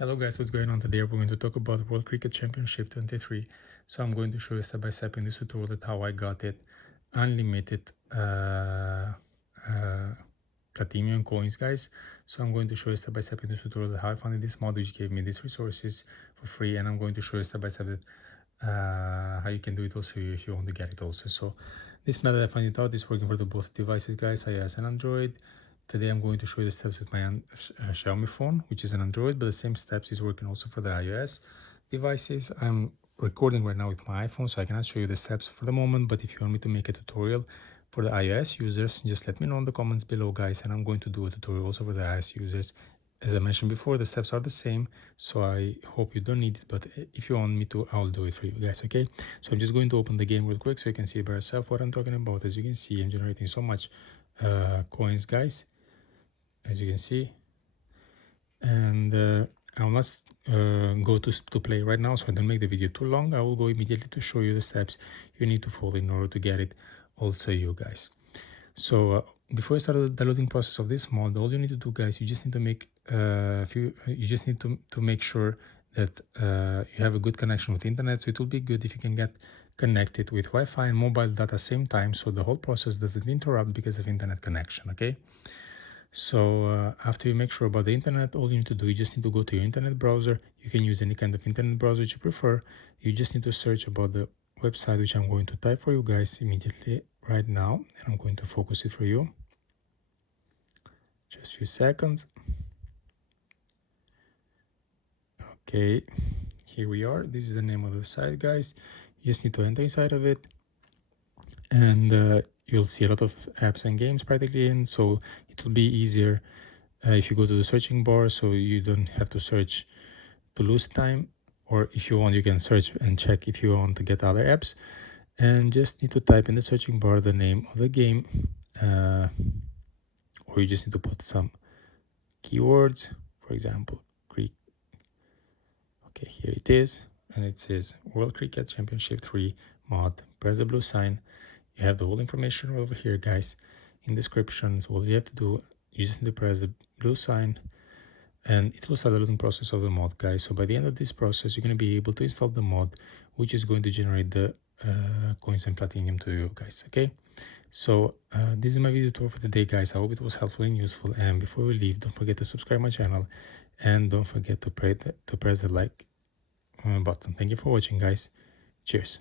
Hello guys, what's going on today? We're going to talk about World Cricket Championship 23. So I'm going to show you step by step in this tutorial that how I got it unlimited platinum coins, guys. So I'm going to show you step by step in this tutorial how I found this mod which gave me these resources for free, and I'm going to show you step by step that how you can do it also if you want to get it also. So this method I found it out is working for the both devices, guys, iOS and Android. Today I'm going to show you the steps with my Xiaomi phone, which is an Android, but the same steps is working also for the iOS devices. I'm recording right now with my iPhone, so I cannot show you the steps for the moment, but if you want me to make a tutorial for the iOS users, just let me know in the comments below, guys, and I'm going to do a tutorial also for the iOS users. As I mentioned before, the steps are the same, so I hope you don't need it, but if you want me to, I'll do it for you guys, okay? So I'm just going to open the game real quick so you can see by yourself what I'm talking about. As you can see, I'm generating so much coins, guys, as you can see, and I'll not go to play right now so I don't make the video too long. I will go immediately to show you the steps you need to follow in order to get it also, you guys. So before you start the loading process of this mod, all you need to do, guys, you just need to make you just need to make sure that you have a good connection with the internet. So it will be good if you can get connected with Wi-Fi and mobile data at the same time, so the whole process doesn't interrupt because of internet connection, okay? So after you make sure about the internet, all you need to do, you just need to go to your internet browser. You can use any kind of internet browser you prefer. You just need to search about the website, which I'm going to type for you guys immediately right now, and I'm going to focus it for you. Just a few seconds. Okay, here we are. This is the name of the site, guys. You just need to enter inside of it, and you'll see a lot of apps and games practically in, so it will be easier if you go to the searching bar, so you don't have to search to lose time, or if you want, you can search and check if you want to get other apps, and just need to type in the searching bar the name of the game, or you just need to put some keywords, for example, Greek. Okay, here it is, and it says World Cricket Championship 3 mod. Press the blue sign. You have the whole information over here, guys, in description. So all you have to do, you just need to press the blue sign, and it will start the loading process of the mod, guys. So by the end of this process, you're going to be able to install the mod, which is going to generate the coins and platinum to you guys, okay? So this is my video tour for today, guys. I hope it was helpful and useful, and before we leave, don't forget to subscribe my channel, and don't forget to press the like button. Thank you for watching, guys. Cheers.